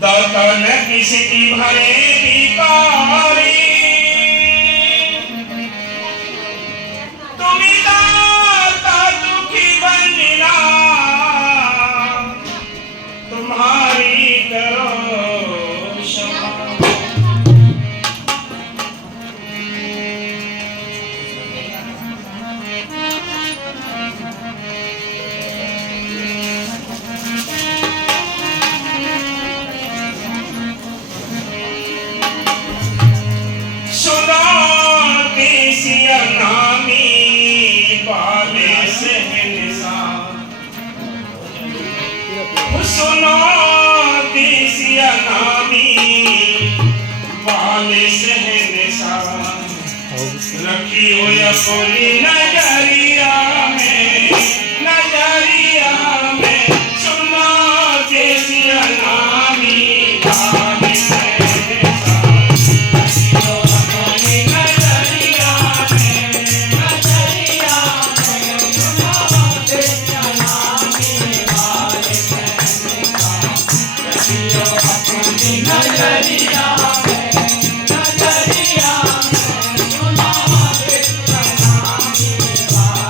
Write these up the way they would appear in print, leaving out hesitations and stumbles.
दाता न किसी की भरे भिखारी, तुम्ही दाता दुखी बनना, तुम्हारी करो क्षमा। सुनो देसिया नामी वाले सहनसा, रखी हो या बोली नजरिया में, नजरिया में। सुनो देसिया नामी वाले सहनसा, रखी हो या बोली नजरिया में, नजरिया में। सुनो देसिया नामी वाले नजरिया में, नजरिया में। सुनो देसिया नामी वाले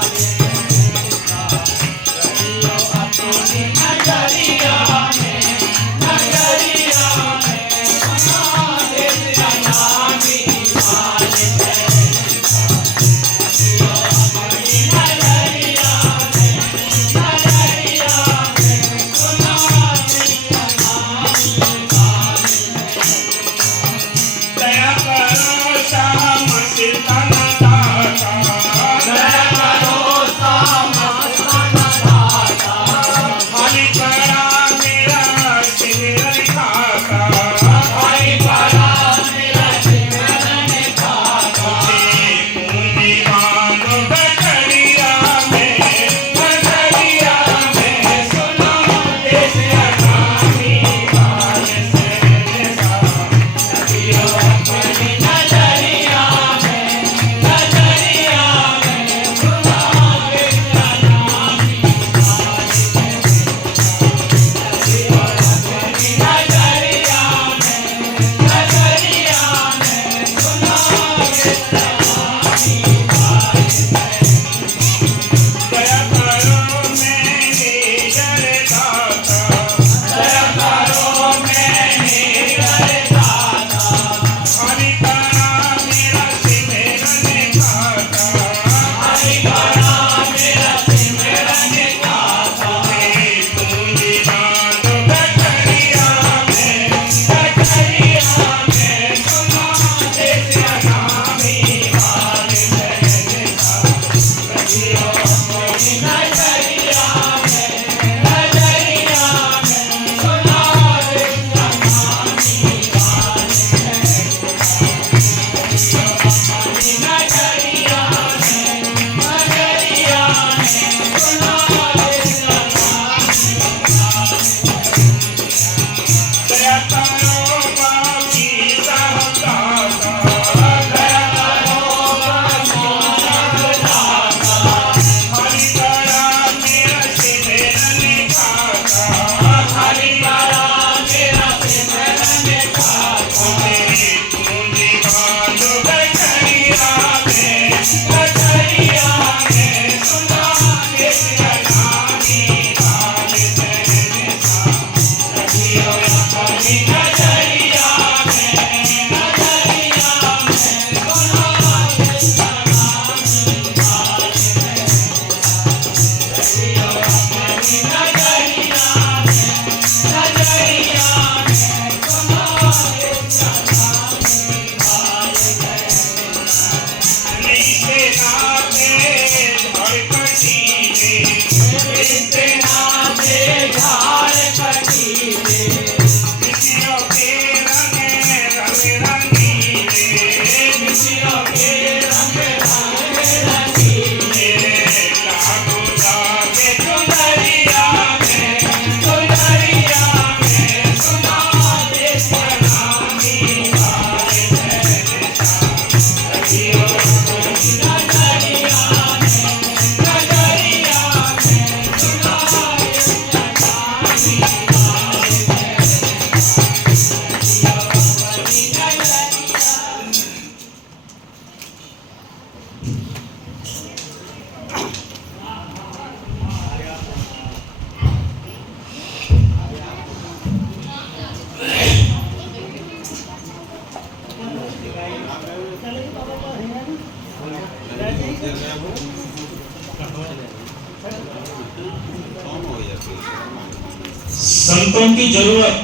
संतों की जरूरत,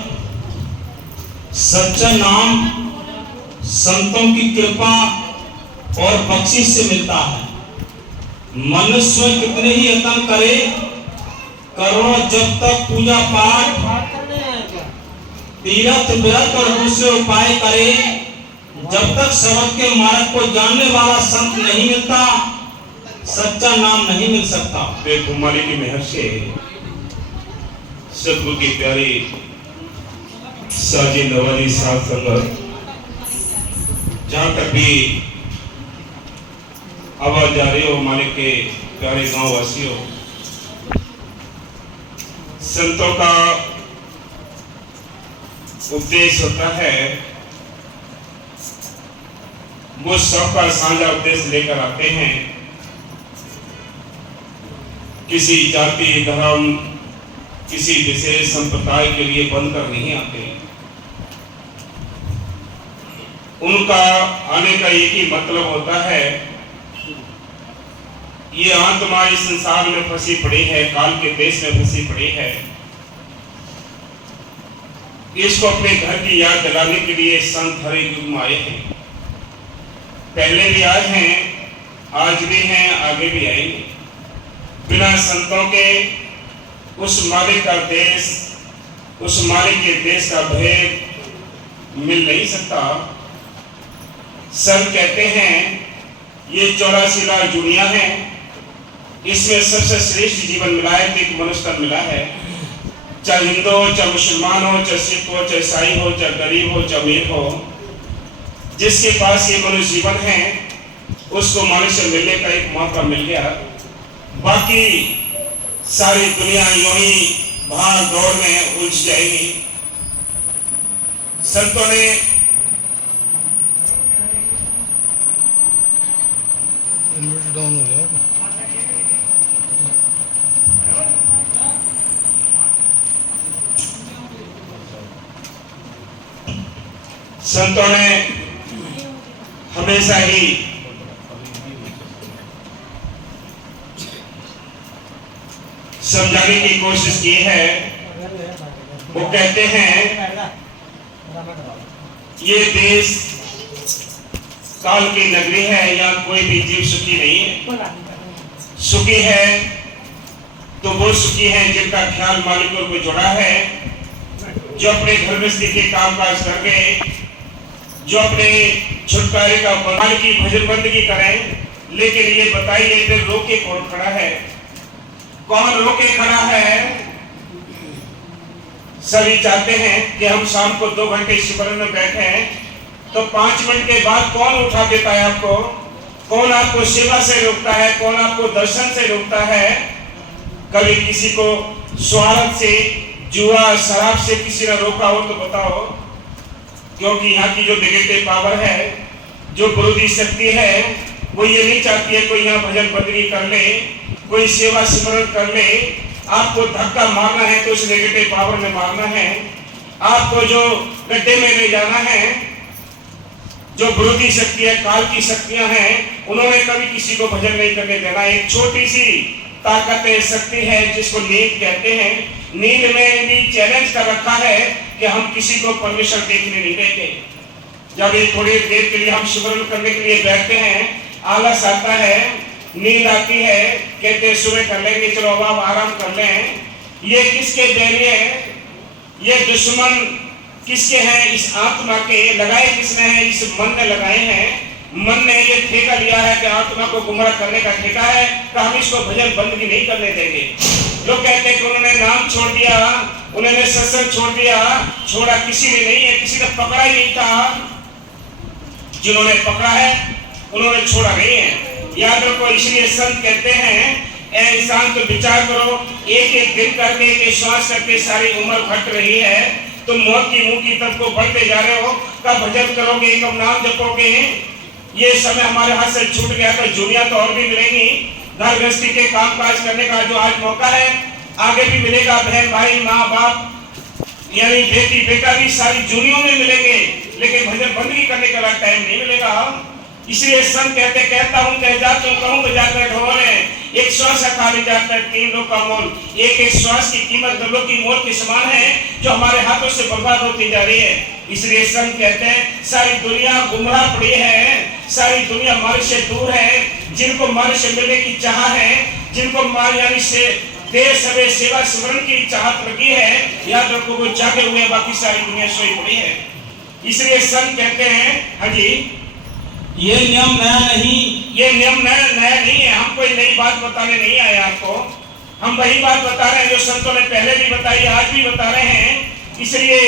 सच्चा नाम संतों की कृपा और बख्शिश से मिलता है। मनुष्य कितने ही यत्न करे, करो जब तक पूजा पाठ, तीर्थ व्रत और दूसरे उपाय करे, जब तक शब्द के मार्ग को जानने वाला संत नहीं मिलता, सच्चा नाम नहीं मिल सकता। कुमारी की मेहर से सतगुरु की प्यारी साजी नवाली साथ संगत, जहाँ तक भी आवाज जा रही हो मालिक के प्यारे गांव वासियों, संतों का उपदेश होता है, वो सबका साझा उपदेश लेकर आते हैं। किसी जाति धर्म किसी विशेष संप्रदाय के लिए बनकर नहीं आते। उनका आने का एक ही मतलब होता है, ये आत्मा इस संसार में फंसी पड़ी है, काल के देश में फंसी पड़ी है, इसको अपने घर की याद दिलाने के लिए संत हर युग में आए हैं। पहले भी आए हैं, आज भी हैं, आगे भी आएंगे। बिना संतों के उस मालिक का देश, उस मालिक के देश का भेद मिल नहीं सकता। संत कहते हैं ये 84 लाख दुनिया है, इसमें सबसे श्रेष्ठ जीवन मिला है तो एक मनुष्य तन मिला है। चाहे हिंदू हो, चाहे मुसलमान हो, चाहे सिख हो, चाहे ईसाई हो, चाहे गरीब हो, चाहे अमीर हो, जिसके पास ये मनुष्य जीवन है उसको मालिक से मिलने का एक मौका मिल गया। बाकी सारी दुनिया यूं ही भाग दौड़ में उलझ जाएगी। संतों ने डाउन हो गया। संतों ने हमेशा ही समझाने की कोशिश की है। वो कहते हैं ये देश काल की नगरी है, यहाँ कोई भी जीव सुखी नहीं है। सुखी है तो वो सुखी है जिनका ख्याल मालिकों को जुड़ा है, जो अपने घर में स्थित के काम काज कर गए, जो अपने छुटकारे का माल की भजन बंदगी करें। लेकिन ये बताइए फिर रोके कौन खड़ा है? कौन रोके खड़ा है? सभी चाहते हैं कि हम शाम को 2 घंटे सिमरन में बैठे हैं, तो 5 मिनट के बाद कौन उठा देता है आपको? कौन आपको सेवा से रोकता है? कौन आपको दर्शन से रोकता है? कभी किसी को स्वार्थ से, जुआ शराब से किसी ने रोका हो तो बताओ। क्योंकि यहाँ की जो नेगेटिव पावर है, जो विरोधी शक्ति है, वो ये नहीं चाहती है कोई यहाँ भजन बंदगी कर ले, कोई सेवा सिमरन कर ले। आपको धक्का मारना है तो उस नेगेटिव पावर में मारना है। आपको जो गड्ढे में ले जाना है, जो विरोधी शक्ति है, काल की शक्तियां हैं, उन्होंने कभी किसी को भजन नहीं करने देना। एक छोटी सी ताकत शक्ति है जिसको नींद कहते हैं। नींद में भी चैलेंज कर रखा है कि हम किसी को परमेश्वर देखने नहीं देंगे। जब ये थोड़ी देर के लिए हम सिमरन करने के लिए बैठते हैं, आलस आता है, नींद आती है, कहते हैं सुबह कर लेंगे, चलो अब आप आराम कर लें। ये किसके जरिए, ये दुश्मन किसके हैं? इस आत्मा के लगाए किसने हैं? इस मन ने लगाए हैं। मन ने ये ठेका लिया है कि आत्मा को गुमराह करने का ठेका है कि हम इसको भजन बंदगी नहीं करने देंगे। लोग कहते हैं कि उन्होंने नाम छोड़ दिया, उन्होंने सत्संग छोड़ दिया। छोड़ा किसी ने नहीं है, किसी ने पकड़ा ही नहीं था। जिन्होंने पकड़ा है उन्होंने छोड़ा नहीं है। याद रखो, इसलिए संत कहते हैं ऐ इंसान तो विचार करो, एक एक दिन करके, एक श्वास करके सारी उम्र घट रही है। तुम मौत की मुंह की तरफ को बढ़ते जा रहे हो। कब भजन करोगे, कब नाम जपोगे? ये समय हमारे हाथ से छूट गया तो दुनिया तो और भी मिलेंगी, घर गृहस्थी के कामकाज करने का जो आज मौका है, आगे भी मिलेगा। बहन भाई माँ बाप यानी बेटी बेटा भी सारी दुनिया में मिलेंगे, लेकिन भजन बंदगी करने का टाइम नहीं मिलेगा। इसलिए संत कहता हूँ कह जाता हूँ कहूँ बजाकर ढोल है, एक श्वास खा ले जाता है 3 लोग का मोल। एक एक श्वास की कीमत 2 लोग की मोल के समान है, जो हमारे हाथों से बर्बाद होती जा रही है। इसलिए संत कहते हैं सारी दुनिया गुमराह पड़ी है, सारी दुनिया मार्ग से दूर है। जिनको मार्ग से मिलने की चाह है, जिनको मार्ग यानी से देश सवे सेवा सिमरन की चाहत लगी है, याद रखो वो जागे हुए, बाकी सारी दुनिया सोई पड़ी है। इसलिए संत कहते हैं, हाँ जी, ये नियम नया नहीं, ये नियम नया नहीं है। हम कोई नई बात बताने नहीं आए आपको, हम वही बात बता रहे हैं जो संतों ने पहले भी बताई, आज भी बता रहे हैं। इसलिए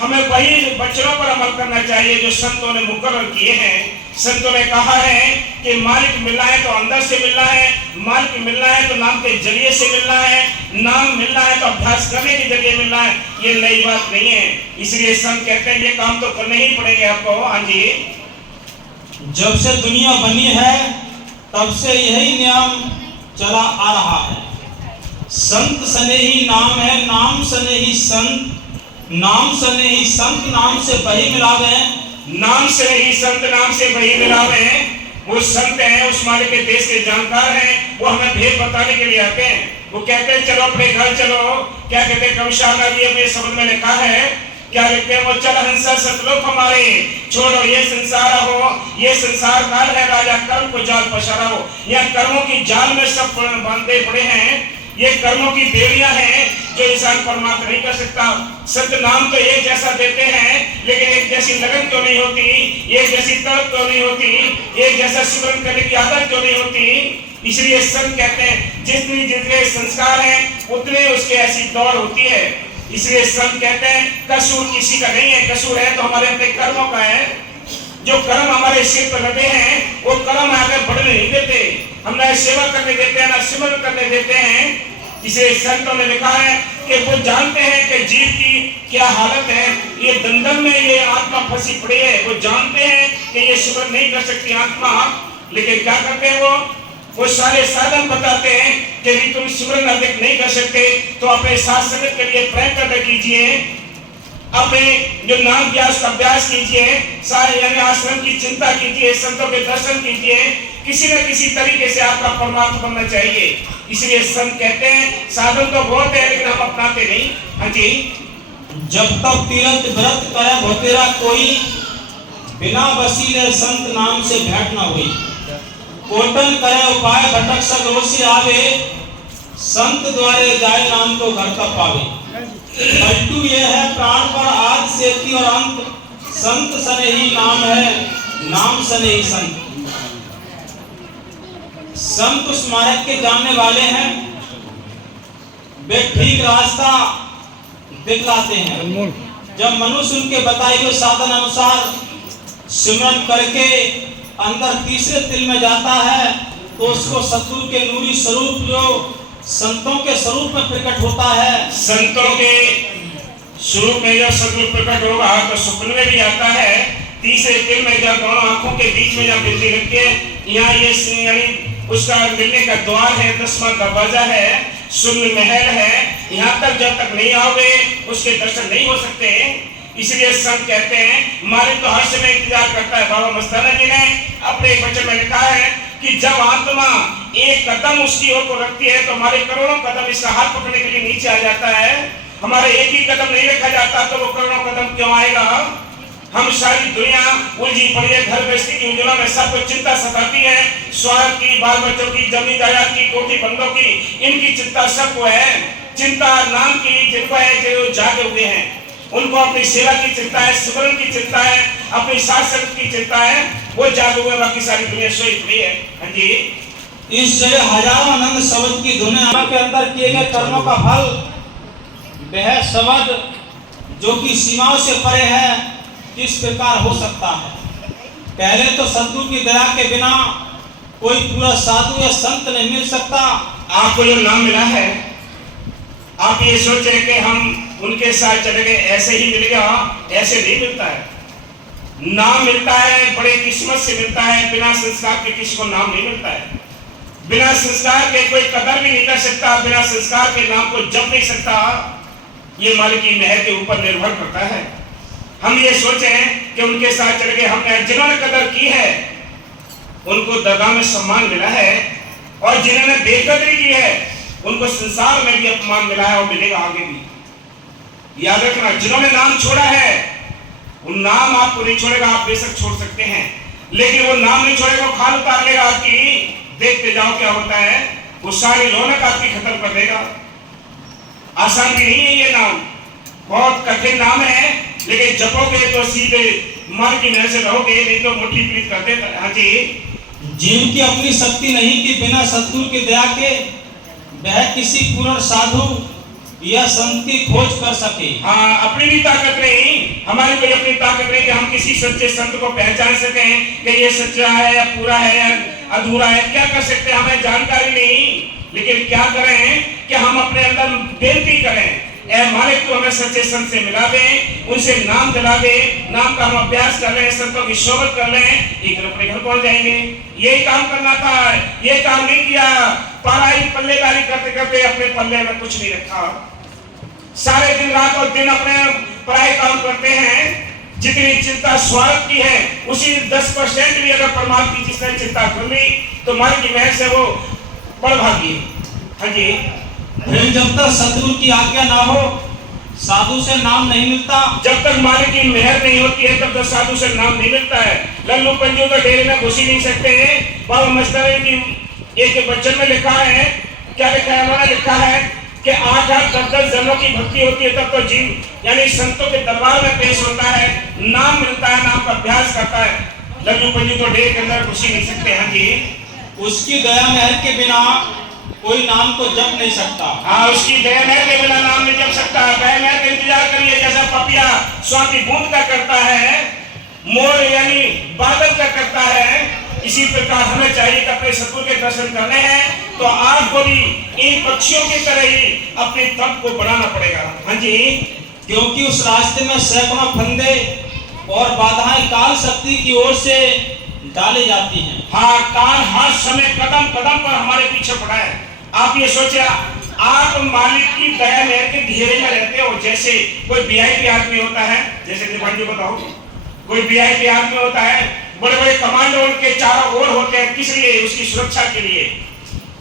हमें वही वचनों पर अमल करना चाहिए जो संतों ने मुकर्रर किए हैं। संतों ने कहा है कि मालिक मिलना है तो अंदर से मिलना है, मालिक मिलना है तो नाम के जरिए से मिलना है, नाम मिलना है तो अभ्यास करने के जरिए मिलना है। ये नई बात नहीं है। इसलिए संत कहते हैं ये काम तो करने ही पड़ेंगे आपको। हाँ जी, जब से दुनिया बनी है तब से यही नियम चला आ रहा है। संत सने ही नाम है, नाम सने ही संत, नाम सने ही संत, नाम से बही मिलावे, नाम से ही संत, नाम से बही मिलावे। वो संत हैं, उस मालिक के देश के जानकार हैं, वो हमें भेद बताने के लिए आते हैं। वो कहते हैं चलो अपने घर चलो, क्या कहते हैं कविशाल ने अपने शब्द में लिखा है, क्या लिखते हैं वो, चल हंसा सतलोक हमारे, छोड़ो ये संसार हो, ये संसार काल है, राजा कर्म को जाल पसारा हो। यह कर्मों की जाल में सब बांधे पड़े हैं, ये कर्मों की बेड़ियां हैं जो इंसान परमात्मा नहीं कर सकता। संत नाम तो एक जैसा देते हैं, लेकिन एक जैसी लगन क्यों नहीं होती, एक जैसी तड़प क्यों नहीं होती, एक जैसा सिमरन करने की आदत क्यों नहीं होती। इसलिए संत कहते हैं जितने संस्कार हैं उतने उसके ऐसी दौड़ होती है। इसलिए संत कहते हैं कसूर किसी का नहीं है, कसूर है तो हमारे अपने कर्मों का है। जो कर्म हमारे सिर पर लगे हैं वो कर्म आगे बढ़ने नहीं देते, हम ना सेवा करने देते हैं ना सिमरन करने देते हैं। इसे संतों ने लिखा है कि वो जानते हैं कि जीव की क्या हालत है, ये दंडन में ये आत्मा फंसी पड़ी है। वो जानते हैं कि ये सिमरन नहीं कर सकती आत्मा, लेकिन क्या करते हैं वो सारे साधन बताते हैं कि यदि तुम सिमरन अधिक नहीं कर सकते तो अपने साथ संगत के लिए प्रयत्न कर कीजिए, अपने जो नाम व्यास का अभ्यास कीजिए, सारे यानी आश्रम की चिंता कीजिए, संतों के दर्शन कीजिए, किसी न किसी तरीके से आपका परमात्मा बनना चाहिए। इसलिए संत कहते हैं साधन तो बहुत है लेकिन हम अपनाते नहीं। हाँ जी, जब तक तीरथ व्रत करे भतेरा कोई, बिना वसीले संत नाम से भेंट न हुई। कोटन करे उपाय भटक सगरो से आवे, संत द्वारे जाए नाम को घर तक पावे। पलटू ये है प्राण पर आद से की और अंत, संत सने ही नाम है, नाम सने ही संत। संत उस मार्ग के जानने वाले हैं, वे ठीक रास्ता दिखलाते हैं। जब मनुष्य उनके बताए हुए साधन अनुसार सिमरन करके अंदर तीसरे तिल में जाता है तो उसको सतगुरु के नूरी स्वरूप जो संतों के स्वरूप में प्रकट होता है, संतों के स्वरूप में जब सतगुरु प्रकट होगा तो स्वप्न में भी आता है। तीसरे तिल में जब दोनों आंखों के बीच में जब बिजली लग के यहाँ ये यानी उसका मिलने का द्वार है, 10वां दरवाजा है, शून्य महल है, यहाँ तक जब तक नहीं आओगे उसके दर्शन नहीं हो सकते। इसलिए संत कहते हैं मालिक तो हर समय इंतजार करता है। बाबा मस्ताना जी ने अपने एक वचन में लिखा है कि जब आत्मा एक कदम उसकी ओर को रखती है तो हमारे करोड़ों कदम इसका हाथ पकड़ने के लिए नीचे आ जाता है। हमारे एक ही कदम नहीं रखा जाता तो वो करोड़ों कदम क्यों आएगा। हम सारी दुनिया उलझी पड़ी है, घर गृहस्थी की उलझनों में सबको चिंता सताती है, स्वार्थ की, बाल बच्चों की, जमीन जायदाद की, कोठी बंदों की, इनकी चिंता सबको है। चिंता नाम की जिनको है जो जागे हुए हैं, उनको अपनी सेवा की चिंता है, सिमरन की चिंता है, अपनी साथ संगत की चिंता है, वो जागे हुए, बाकी सारी दुनिया सोई पड़ी है। हाँ जी, इस जगह हजारों आनंद शब्द की दुनिया के अंदर किए गए कर्मों का फल वह शब्द जो कि सीमाओं से परे है किस प्रकार हो सकता है। पहले तो सद्गुरु की दया के बिना कोई पूरा साधु या संत नहीं मिल सकता। आपको जो नाम मिला है आप ये सोचे कि हम उनके साथ चले गए ऐसे ही मिल गया, ऐसे नहीं मिलता है। नाम मिलता है बड़े किस्मत से मिलता है, बिना संस्कार के किसी को नाम नहीं मिलता है। बिना संस्कार के कोई कदर भी नहीं कर सकता, बिना संस्कार के नाम को जप नहीं सकता। ये मालिक की मेहर के ऊपर निर्भर करता है। हम ये सोचें कि उनके साथ चल के हमने जिन्होंने कदर की है उनको दरगाह में सम्मान मिला है, और जिन्होंने बेकदरी की है उनको संसार में भी अपमान मिला है और मिलेगा आगे भी। याद रखना, जिन्होंने नाम छोड़ा है वो नाम आपको नहीं छोड़ेगा। आप बेशक छोड़ सकते हैं, लेकिन वो नाम नहीं छोड़ेगा, वो खाल उतार लेगा आपकी। देखते जाओ क्या होता है, वो सारी रौनक आपकी खत्म कर देगा। आसान भी नहीं है ये नाम, बहुत कठिन नाम है, लेकिन जपोगे तो सीधे मन की नजर से रहोगे, नहीं तो मुट्ठी पीट करते। हाँ जी, जिनकी अपनी शक्ति नहीं कि बिना सतगुरु की दया के वह किसी पूर्ण साधु या संत की खोज कर सके। हाँ, अपनी भी ताकत नहीं, हमारी कोई अपनी ताकत नहीं कि हम किसी सच्चे संत को पहचान सकें कि ये सच्चा है या पूरा है या अधूरा है। क्या कर सकते हैं, हमें जानकारी नहीं, लेकिन क्या करें कि हम अपने अंदर बेनती करें, ऐ मालिक तू हमें सच्चे संत से मिला दे, उनसे नाम दिला दे, नाम का हम अभ्यास कर लें, संतों की शोभत कर लें, एक दिन अपने घर पहुंच जाएंगे। यही काम करना था, ये काम नहीं किया। पराई पल्लेदारी करते करते अपने पल्ले में कुछ नहीं रखा। सारे दिन रात और दिन अपने पराई काम करते हैं। जितनी चिंता स्वार्थ की है उसी 10% भी अगर परमात्मा की जिसने चिंता कर ली तो मालिक की मेहर से वो बड़ भागी। हाँ जी, फिर जब तक सतगुरु की आज्ञा ना हो साधु से नाम नहीं मिलता। जब तक मालिक की मेहर नहीं होती है तब तक साधु से नाम नहीं मिलता है। लल्लू पंजू तो डेरे में घुस ही नहीं सकते हैं। बाबा मस्तानी की एक वचन में लिखा है, क्या लिखा है, उन्होंने लिखा है कि 8-8 10-10 जन्मों की भक्ति होती है तब तो जीव यानी संतों के दरबार में पेश होता है, नाम मिलता है, नाम का अभ्यास करता है। लल्लू पंजू तो डेरे के अंदर घुस ही नहीं सकते। हाँ जी, उसकी दया मेहर के बिना कोई नाम को जप नहीं सकता। हाँ, उसकी दया मेहर के बिना नाम नहीं जप सकता। दया मेहर का इंतजार करिए, जैसा पपिया स्वाति बूंद का करता है, मोर यानी बादल का करता है, इसी प्रकार हमें चाहिए कि अपने सतगुरु के दर्शन करने हैं तो आपको भी इन पक्षियों की तरह ही अपने तप को बढ़ाना पड़ेगा। हाँ जी, क्योंकि उस रास्ते में सैकड़ों फंदे और बाधाएं काल शक्ति की ओर से डाली जाती हैं। हाँ, काल हर समय कदम कदम पर हमारे पीछे पड़ा है। आप ये सोचिए, आप मालिक की दया मेहर के घेरे में रहते हो। जैसे कोई वीआईपी आदमी होता है, जैसे दीवान जी बताओ, कोई वीआईपी आदमी होता है, बड़े बड़े कमांडो उनके चारों ओर होते हैं। किस लिए? उसकी सुरक्षा के लिए।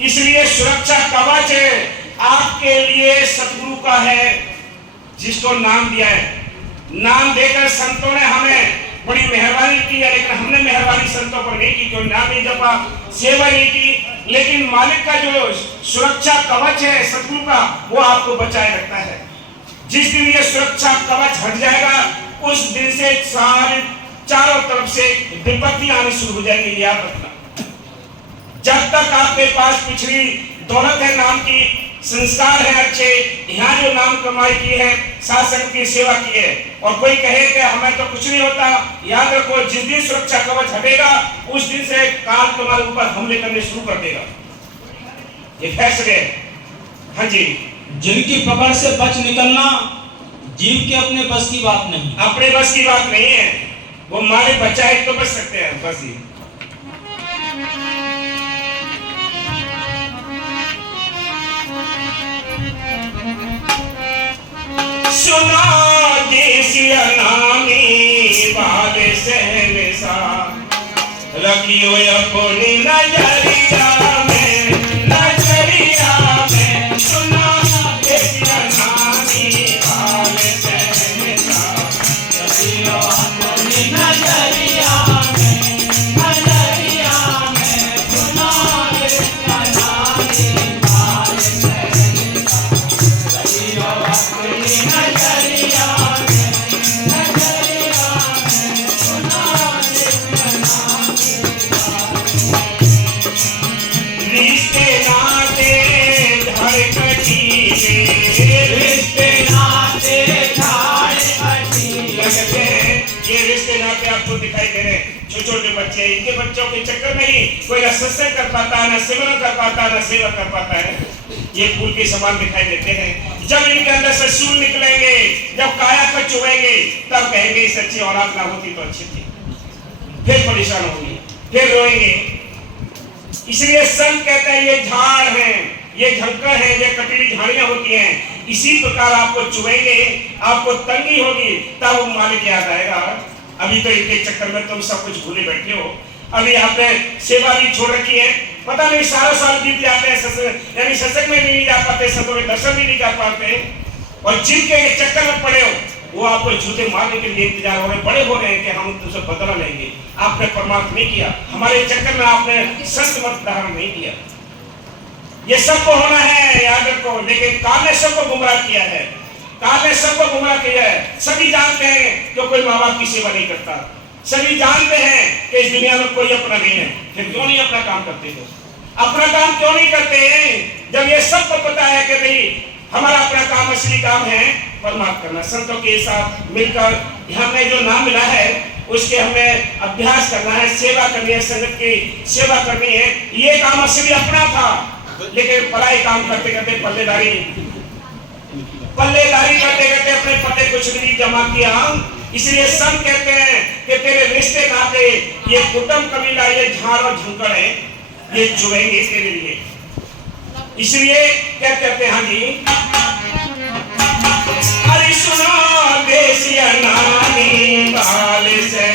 इसलिए सुरक्षा कवच आपके लिए सतगुरु का है, जिसको नाम दिया है। नाम देकर संतों ने हमें बड़ी मेहरबानी की है, लेकिन हमने मेहरबानी संतों पर नहीं की, जो नाम नहीं जपा, सेवा नहीं की। लेकिन मालिक का जो सुरक्षा कवच है सतगुरु का, वो आपको बचाए रखता है। जिस दिन ये सुरक्षा कवच हट जाएगा उस दिन से सारे चारों तरफ से विपत्ति आनी शुरू हो जाएगी। याद रखना, जब तक आपके पास पिछली दौलत है, नाम की संस्कार है अच्छे, यहाँ जो नाम कमाई की है, शासन की सेवा की है, और कोई कहे कि हमें तो कुछ नहीं होता, याद रखो जिस दिन सुरक्षा कवच हटेगा उस दिन से काल तुम्हारे ऊपर हमले करने शुरू कर देगा। ये फैसले। हाँ जी, जिनकी पकड़ से बच निकलना जीव के अपने बस की बात नहीं। अपने बस की बात नहीं है, वो मालिक बचाए तो बच सकते हैं, बस ये। सुना देसिया नामी बाले सहनसा, रखियो अपनी नजरिया में, नजरिया में। सुना देसिया नामी बाले सहनसा, रखियो अपनी नजरिया में, नजरिया में। सुना देसिया नामी बाले सहनसा, रखियो अपनी नजरिया में, नजरिया में। सुना देसिया नामी रिश्ते नाते धड़कतीले, रिश्ते नाते धड़कतीले। ये रिश्ते नाते आपको दिखाई दे रहे हैं। छोटे छोटे बच्चे, इनके बच्चों के चक्कर में ही कोई न सत्संग कर पाता है, न सिमरन कर पाता है, न सेवा कर पाता है। ये फूल के समान दिखाई देते हैं। जब इनके अंदर से सूल निकलेंगे, जब काया को चुभेंगे, तब कहेंगे सच्ची औलाद ना होती तो अच्छी थी। फिर परेशान होंगे, फिर रोएंगे। इसलिए संत कहते हैं ये झाड़ है, ये झंकर है, ये कटीली झाड़ियां होती हैं, इसी प्रकार आपको चुभेंगे, आपको तंगी होगी, तब मालिक याद आएगा। अभी तो इनके चक्कर में तुम सब कुछ भूले बैठे हो। अभी आपने सेवा भी छोड़ रखी है, पता नहीं सारा साल बीत जाते हैं, यानी सत्संग में भी नहीं जा पाते, संतों के दर्शन भी नहीं कर पाते, और जिनके चक्कर में पड़े हो वो आपको झूठे मारने के लिए इंतजार हो रहे, बड़े हो रहे हैं कि हम तुमसे बदला लेंगे। आपने परमार्थ नहीं किया, हमारे चक्कर में आपने संत मत धारण नहीं किया। ये सबको होना है, याद रखो। लेकिन काल ने सबको गुमराह किया है, काल ने सबको गुमराह किया है। सभी जानते हैं कि कोई माँ बाप की सेवा नहीं करता, सभी जानते हैं कि इस दुनिया में कोई अपना नहीं है, फिर क्यों नहीं अपना काम करते थे? अपना काम क्यों नहीं करते हैं जब ये सबको पता है कि भाई हमारा अपना काम, असली काम है परमार्थ करना, संतों के साथ मिलकर हमें जो नाम मिला है उसके हमें अभ्यास करना है, सेवा करनी है, संगत की सेवा करनी है। ये काम असली अपना था, लेकिन पराई काम करते करते पल्लेदारी करते करते अपने पल्ले कुछ नहीं जमा किया। इसलिए संत कहते हैं कि तेरे रिश्ते नाते, ये कुटुंब कबीला, ये झाड़ और झंकड़ है, ये जुड़ेंगे तेरे लिए। इसलिए क्या कहते हैं, हाँ जी, अरे सुनो देसिया नानी बाल से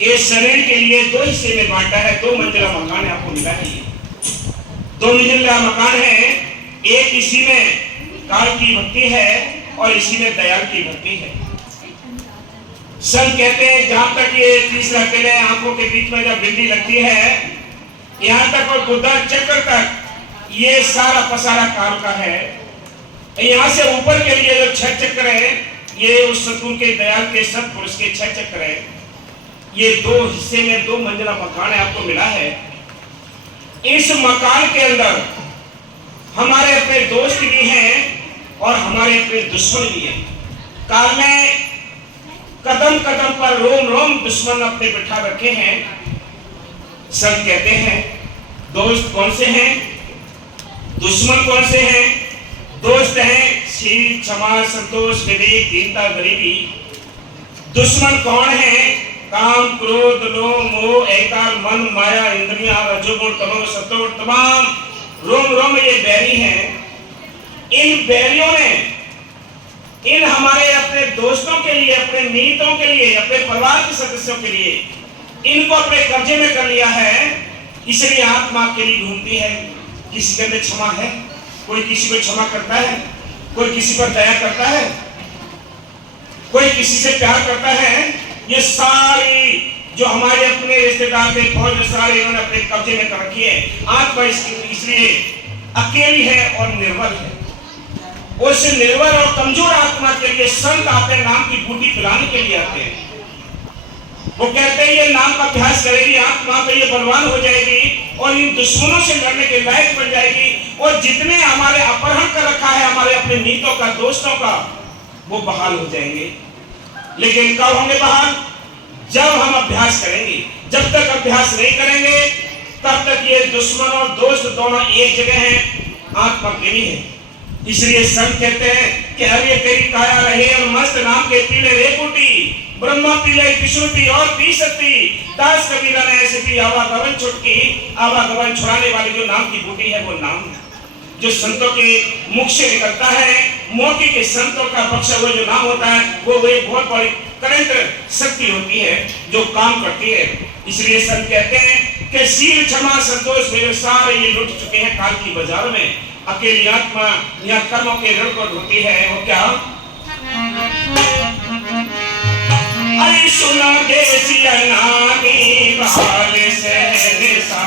ये शरीर के लिए दो हिस्से में बांटा है। 2 मंजिला मकान है, आपको मिला है। ये 2 मंजिला मकान है। एक इसी में काल की भक्ति है और इसी में दयाल की भक्ति है। संत कहते हैं जहां तक ये तीसरा किले आंखों के बीच में जब बिंदी लगती है, यहां तक और गुर्दा चक्र तक, ये सारा पसारा काल का है। यहां से ऊपर के लिए जो 6 चक्र है, ये उस सतगुरु के दयाल के सतपुरुष के 6 चक्र है। ये 2 हिस्से में 2 मंजिला मकान है, आपको मिला है। इस मकान के अंदर हमारे अपने दोस्त भी हैं और हमारे अपने दुश्मन भी हैं। काल में कदम कदम पर रोम रोम दुश्मन अपने बिठा रखे हैं। संत कहते हैं दोस्त कौन से हैं, दुश्मन कौन से हैं? दोस्त हैं शील, क्षमा, संतोष, विवेक, दीनता, गरीबी। दुश्मन कौन है? काम, क्रोध, लोभ, मोह, अहंकार, मन, माया, इंद्रियां, रजोगुण, तमोगुण, सत्वगुण, तमाम रोम रोम ये बैरी हैं। इन बैरियों ने इन हमारे अपने दोस्तों के लिए, अपने मीतों के लिए, अपने परिवार के सदस्यों के लिए इनको अपने कब्जे में कर लिया है, इसलिए आत्मा अकेली घूमती है। किसी के अंदर क्षमा है? कोई किसी को क्षमा करता है? कोई किसी पर दया करता है? कोई किसी से प्यार करता है? ये सारी जो हमारे अपने रिश्तेदार थे, बहुत सारे इन्होंने अपने कब्जे में कर रखी है। आत्मा इसलिए अकेली है और निर्बल है। उस निर्बल और कमजोर आत्मा के लिए संत आते हैं, नाम की बूटी पिलाने के लिए आते हैं। वो कहते हैं ये नाम का अभ्यास करेगी आत्मा तो ये बलवान हो जाएगी और इन दुश्मनों से लड़ने के लायक बन जाएगी, और जितने हमारे अपहरण कर रखा है हमारे अपने नीतों का, दोस्तों का, वो बहाल हो जाएंगे। लेकिन कब होंगे बहाल? जब हम अभ्यास करेंगे। जब तक अभ्यास नहीं करेंगे तब तक ये दुश्मन और दोस्त दोनों एक जगह हैं, आत्मा अकेली है। इसलिए संत कहते हैं कि अरे तेरी काया रहे और मस्त नाम के पीले रे बूटी, ब्रह्मा पीले विष्णु पी और पी सकती, दास कबीरा ने ऐसे पी आवागमन छुटकी, आवागमन छुड़ाने वाली जो नाम की बूटी है वो नाम है, जो संतों के मुख से निकलता है। मोती के संतों का बख्शा हुआ जो नाम होता है वो एक बहुत बड़ी करंट शक्ति होती है जो काम करती है। इसलिए संत कहते हैं कि शील क्षमा संतोष मेरे सारे ये लुट चुके हैं काल की बाजार में। अकेली आत्मा यहाँ कर्मों के ऋण को ढूंढती है। वो क्या? अरे सुना देसिया नानी बाल से सा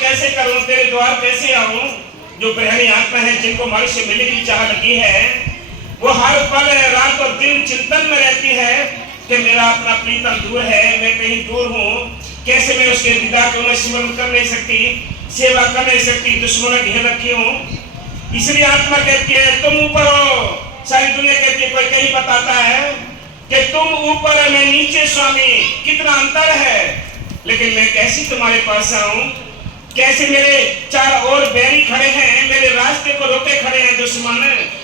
कैसे करूं, तेरे द्वार कैसे आऊं। जो गृहिणी आत्मा है जिनको मनुष्य मिलने की चाह लगी है वो हर पल रात और दिन चिंतन में रहती है कि मेरा अपना प्रीतम दूर है, मैं कहीं दूर हूँ, कैसे मैं उसके विदा को मैं स्मरण कर नहीं सकती, सेवा कर नहीं सकती, दुश्मन घेर रखी हूँ। इसलिए आत्मा कहती है तुम ऊपर हो। सारी दुनिया कहती है, कोई कहीं बताता है कि तुम ऊपर है मैं नीचे, स्वामी कितना अंतर है। लेकिन मैं कैसी तुम्हारे पास आऊं? कैसे मेरे चार और बैरी खड़े हैं, मेरे रास्ते को रोके खड़े हैं दुश्मन,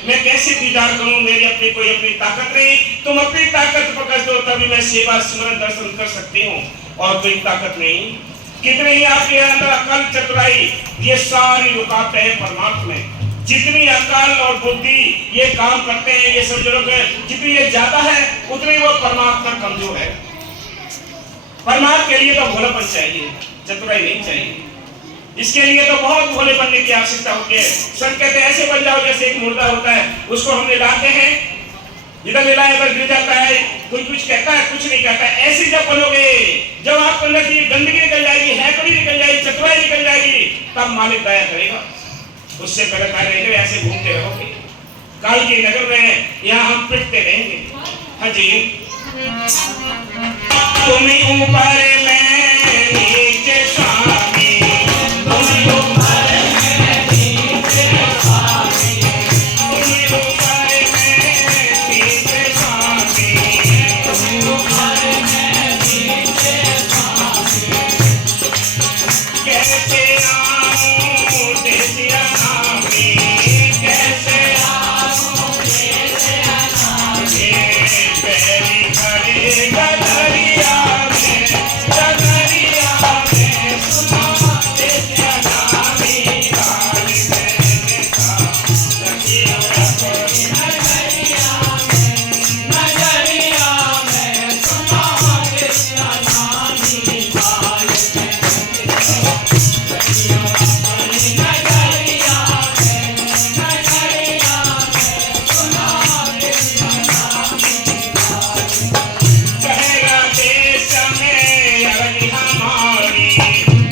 मैं कैसे दीदार करूं? मेरी अपनी कोई अपनी ताकत नहीं, तुम अपनी ताकत पकड़ दो तभी मैं सेवा स्मरण दर्शन कर सकती हूँ, और कोई ताकत नहीं। कितने ही आपके अंदर अकल चतुराई ये सारी रुकावटें हैं परमात्मा में। जितनी अकल और बुद्धि ये काम करते हैं ये सब लोग जितनी ये ज्यादा है उतनी वो परमात्मा कमजोर है। परमात्मा के लिए तो भोलापन चाहिए, चतुराई नहीं चाहिए। इसके लिए तो बहुत भोले बनने की आवश्यकता होती है। संत कहते हैं ऐसे बन जाओ जैसे एक मुर्दा होता है, उसको हम लाते हैं, इधर ले लाए गिर जाता है, कोई कुछ कहता है कुछ नहीं कहता है। ऐसे जब बनोगे, जब आपके अंदर की गंदगी निकल जाएगी, हैकड़ी निकल जाएगी, चतुराई निकल जाएगी, तब मालिक दया करेगा। उससे पहले कह रहे ऐसे घूमते रहोगे काल के नगर में, यहाँ हम पिटते रहेंगे, हाँ जी। तुम ऊपर मैं नीचे स्वामी, तुम ऊपर मैं नीचे स्वामी, तुम ऊपर मैं नीचे स्वामी, तुम ऊपर मैं नीचे स्वामी। कैसे आऊं देसिया नामी, कैसे आऊं देसिया नामी, पैरी खड़े गगरिया में, गगरिया में सुना देसिया नामी, लाल मैंने था लगिया कोई नगरिया में सुना देसिया नामी, लाल कहेगा देश में अरज हमारी,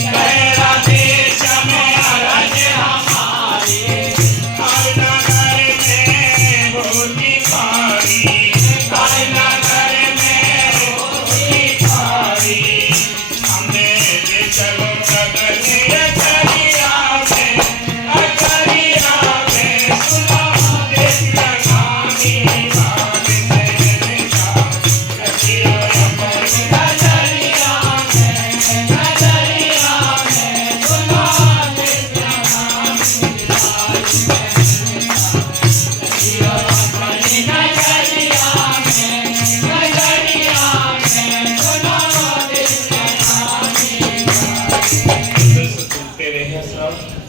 कहेगा देश में अरज हमारी, हर नगर में होती खारी, हर नगर में होती खारी। हमने ले चलो गगने अचरिया में सुना देसिया नामी, लाल मैंने था लगिया कोई नगरिया में सुना देसिया नामी, लाल मैंने था लगिया कोई नगरिया में सुना देसिया नामी। सुनते रहे सब।